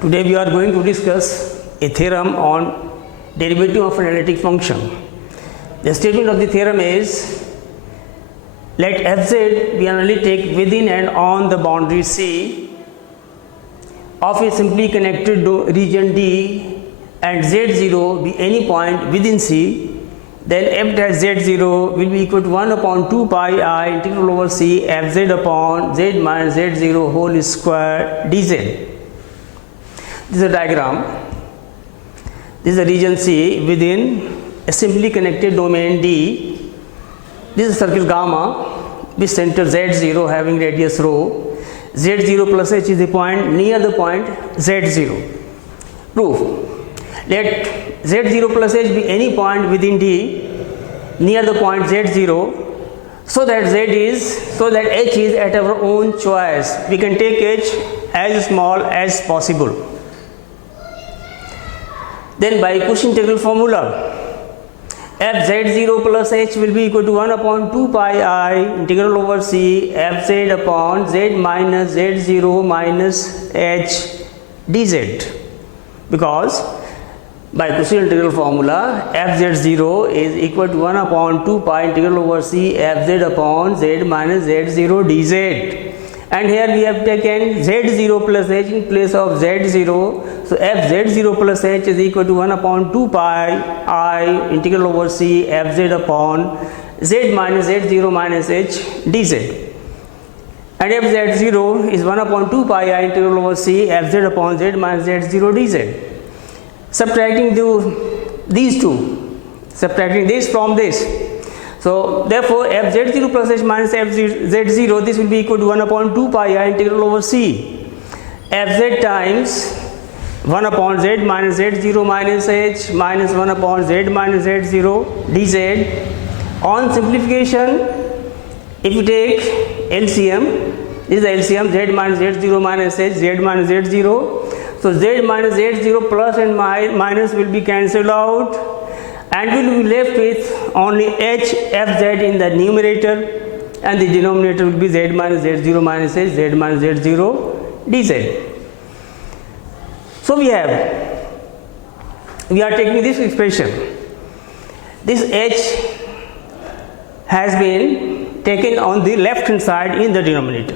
Today we are going to discuss a theorem on derivative of an analytic function. The statement of the theorem is, let fz be analytic within and on the boundary C of a simply connected region D and z0 be any point within C, then f dash z0 will be equal to 1 upon 2 pi I integral over C fz upon z minus z0 whole square dz. This is a diagram. This is a region C within a simply connected domain D. This is circle gamma with center z0 having radius rho. z0 plus h is the point near the point z0. Proof. Let z0 plus h be any point within D near the point z0 so that h is at our own choice. We can take h as small as possible. Then by Cauchy integral formula, f z0 plus h will be equal to 1 upon 2 pi I integral over C fz upon z minus z0 minus h dz, because by Cauchy integral formula f z0 is equal to 1 upon 2 pi integral over C fz upon z minus z0 dz, and here we have taken z0 plus h in place of z0. So f z0 plus h is equal to 1 upon 2 pi I integral over C fz upon z minus z0 minus h dz, and f z0 is 1 upon 2 pi I integral over C fz upon z minus z0 dz. Subtracting these two, subtracting this from this, so therefore f z0 plus h minus f z0, this will be equal to 1 upon 2 pi I integral over C fz times 1 upon z minus z0 minus h minus 1 upon z minus z0 dz. On simplification, if you take LCM, this is the LCM, z minus z0 minus h, z minus z0. So z minus z0 plus and minus will be cancelled out, and we will be left with only h fz in the numerator, and the denominator will be z minus z0 minus h, z minus z0 dz. So we are taking this expression. This h has been taken on the left hand side in the denominator.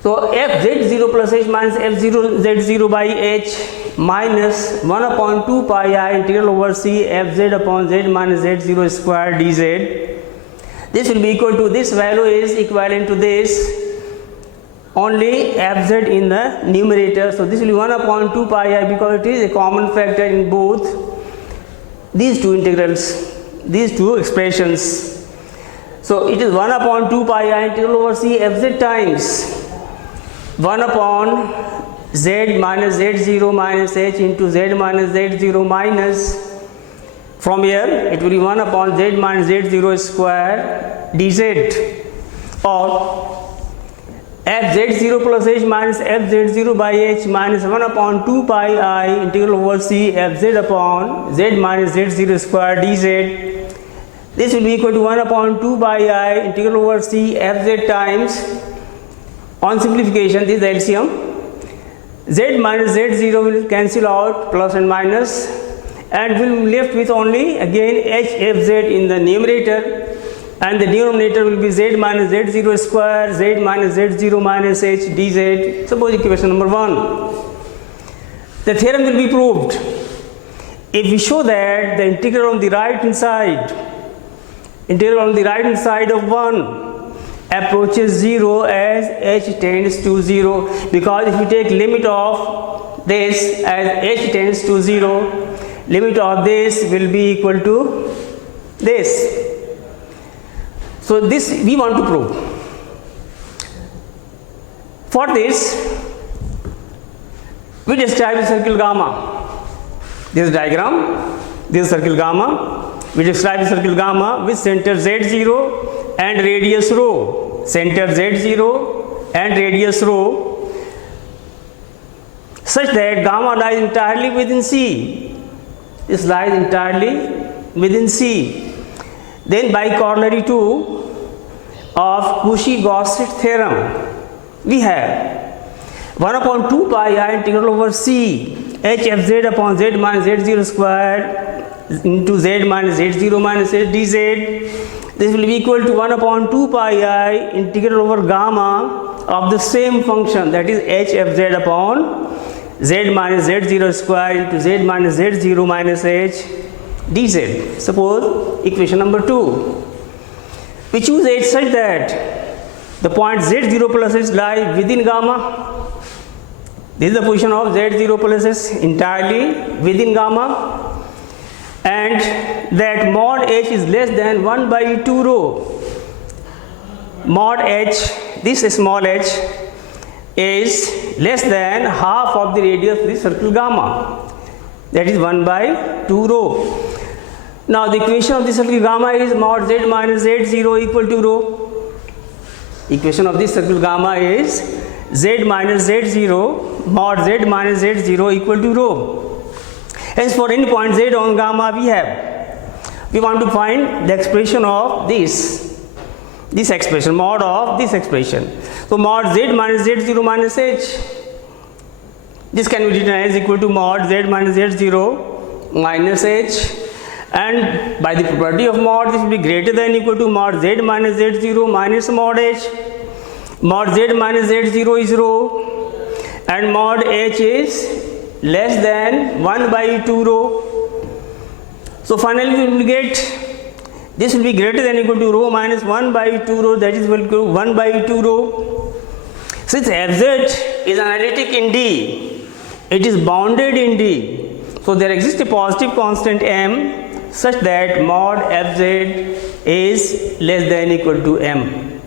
So f z0 plus h minus f0 z0 by h minus 1 upon 2 pi I integral over C fz upon z minus z0 square dz. This will be equal to, this value is equivalent to this, only fz in the numerator. So this will be 1 upon 2 pi I, because it is a common factor in both these two integrals, these two expressions. So it is 1 upon 2 pi I integral over C fz times 1 upon z minus z0 minus h into z minus z0 minus, from here it will be 1 upon z minus z0 square dz, or f z0 plus h minus f z0 by h minus 1 upon 2 pi I integral over C fz upon z minus z0 square dz. This will be equal to 1 upon 2 pi I integral over C fz times, on simplification, this is the LCM, z minus z0 will cancel out plus and minus, and we will be left with only again h fz in the numerator, and the denominator will be z minus z0 square, z minus z0 minus h dz. Suppose equation number 1. The theorem will be proved if we show that the integral on the right hand side, of 1 approaches 0 as h tends to 0, because if we take limit of this as h tends to 0, limit of this will be equal to this. So this we want to prove. For this, we describe the circle gamma. This diagram, this is circle gamma. We describe the circle gamma with center z0 and radius rho. Center z0 and radius rho, such that gamma lies entirely within C. This lies entirely within C. Then by corollary 2 of Cauchy-Gaussian theorem, we have 1 upon 2 pi I integral over c h f z upon z minus z0 square into z minus z0 minus z dz. This will be equal to 1 upon 2 pi I integral over gamma of the same function, that is h f z upon z minus z0 square into z minus z0 minus h dz. Suppose equation number 2. We choose h such that the point z0 plus h lie within gamma. This is the position of z0 plus h entirely within gamma, and that mod h is less than 1 by 2 rho. Mod h, this small h, is less than half of the radius of the circle gamma, that is 1 by 2 rho. Now the equation of the circle gamma is mod z minus z0 equal to rho. Equation of this circle gamma is z minus z0 mod z minus z0 equal to rho. Hence for any point z on gamma we want to find the expression of this expression, mod of this expression. So mod z minus z0 minus h, this can be written as equal to mod z minus z0 minus h, and by the property of mod this will be greater than equal to mod z minus z0 minus mod h. Mod z minus z0 is rho and mod h is less than 1 by 2 rho. So finally we will get this will be greater than equal to rho minus 1 by 2 rho, that is equal to 1 by 2 rho. Since fz is analytic in D, it is bounded in D, so there exists a positive constant m such that mod fz is less than equal to m.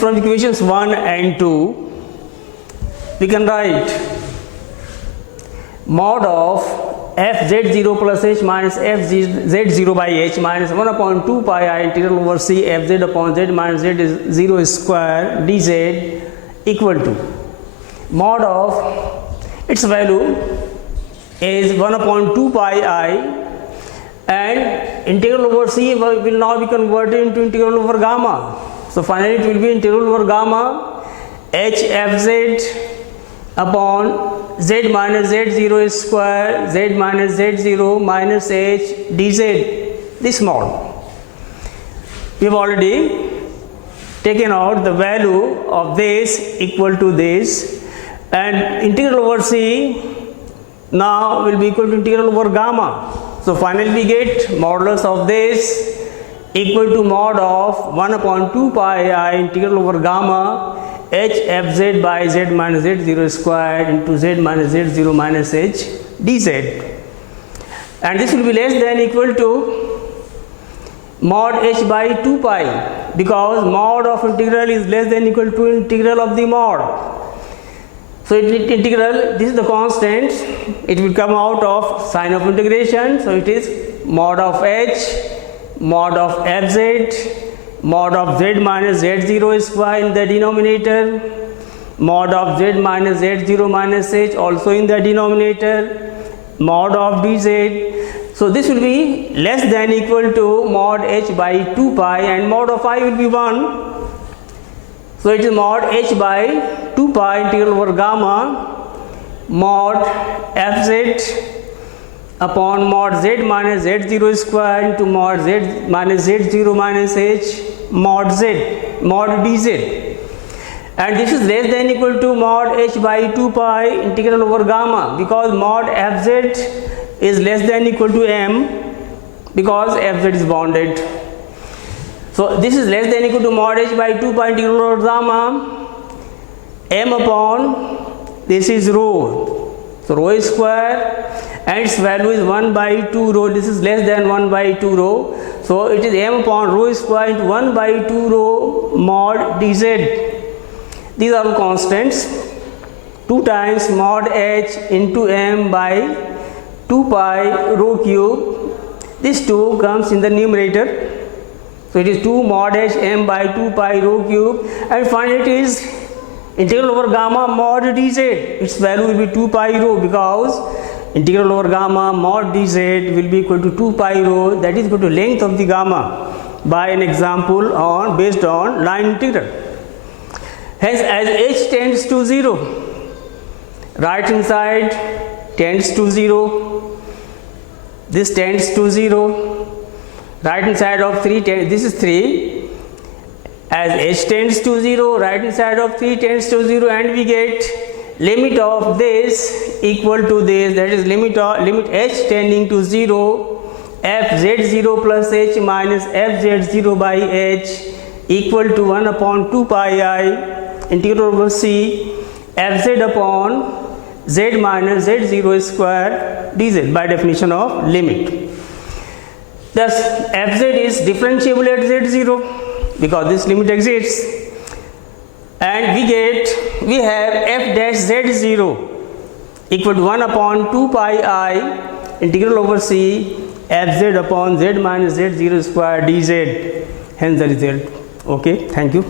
From equations 1 and 2 we can write mod of fz0 plus h minus fz0 by h minus 1 upon 2 pi I integral over c fz upon z minus z0 square dz equal to mod of its value is 1 upon 2 pi I, and integral over c will now be converted into integral over gamma. So finally it will be integral over gamma h fz upon z minus z0 square z minus z0 minus h dz, this mod. We have already taken out the value of this equal to this, and integral over c now will be equal to integral over gamma. So finally we get modulus of this equal to mod of 1 upon 2 pi I integral over gamma h fz by z minus z0 squared into z minus z0 minus h dz, and this will be less than equal to mod h by 2 pi, because mod of integral is less than equal to integral of the mod. So integral, this is the constant, it will come out of sign of integration, so it is mod of h mod of fz mod of z minus z0 square in the denominator, mod of z minus z0 minus h also in the denominator, mod of dz. So this will be less than equal to mod h by 2 pi, and mod of I will be 1. So it is mod h by 2 pi integral over gamma mod fz upon mod z minus z0 square into mod z minus z0 minus h mod z mod dz, and this is less than equal to mod h by 2 pi integral over gamma, because mod fz is less than equal to m, because fz is bounded. So this is less than equal to mod h by 2 pi integral over gamma m upon this is rho, so rho square, and its value is 1 by 2 rho. This is less than 1 by 2 rho, so it is m upon rho square into 1 by 2 rho mod dz. These are constants. 2 times mod h into m by 2 pi rho cube. This 2 comes in the numerator, so it is 2 mod h m by 2 pi rho cube, and finally it is integral over gamma mod dz. Its value will be 2 pi rho, because integral over gamma mod dz will be equal to 2 pi rho, that is equal to length of the gamma, by an example based on line integral. Hence as h tends to 0, right hand side tends to 0, this tends to 0, right hand side of 3 this is 3, as h tends to 0, right hand side of 3 tends to 0, and we get limit of this equal to this, that is limit h tending to 0, fz0 plus h minus fz0 by h equal to 1 upon 2 pi I integral over c fz upon z minus z0 square dz by definition of limit. Thus fz is differentiable at z0 because this limit exists, and we have f dash z0 equal to 1 upon 2 pi I integral over c fz upon z minus z0 square dz, hence the result. Okay, thank you.